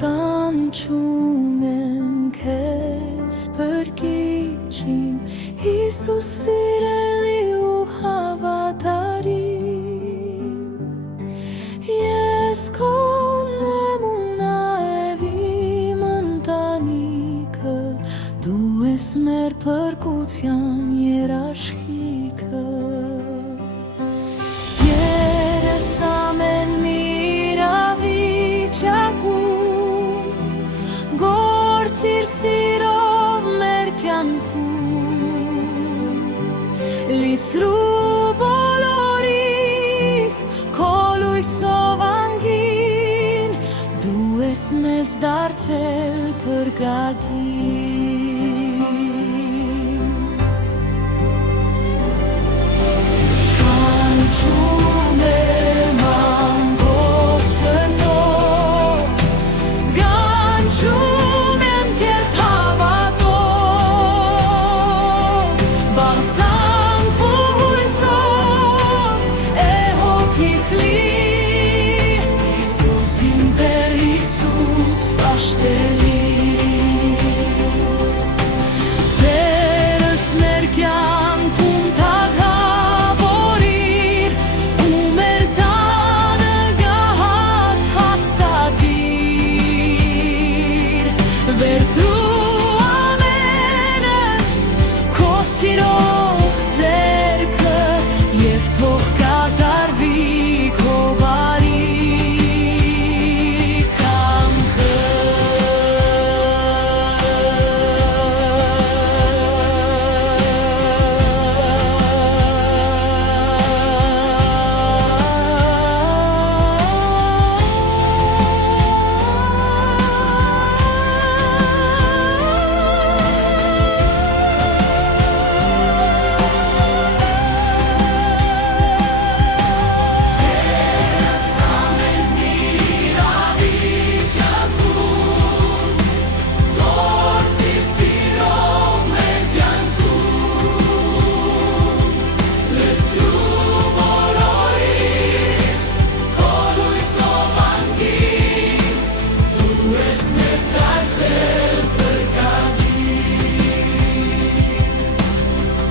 կանչում եմ քեզ բրկիչին, Հիսուս սիրելի ու հավատարիմ, ես քոն եմ ու նաև իմ ընտանիքը, դու ես մեր փրկության երաշխիքը։ Երես ամեն մի իրավիճակում, գործիր սիրով մեր կյանքում, լիցրու բոլորիս քո լույսով անգին, դու ես մեզ դարձել փրկագին։ Կանչում եմ ամբողջ սրտով, կանչում եմ քեզ հավատով, բարձանք ու հույսով, հոգիս լի, Հիսուս իմ Տեր, Հիսուս պաշտելի։ Տերս մեր կյանքում թագավորիր, ու մեր տանը գահաթ հաստատիր, վերցրու ամենը քո սիրող ձեռքը, և թող կատարվի քո բարի կամքը։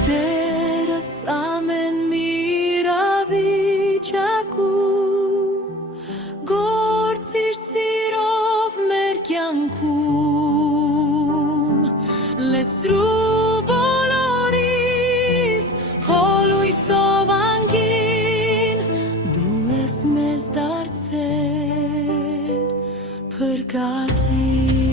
Տերս ամեն մի իրավիճակում, գործիր սիրով մեր կյանքում, լցրու բոլորիս քո լույսով անգին, դու ես մեզ դարձել փրկագին։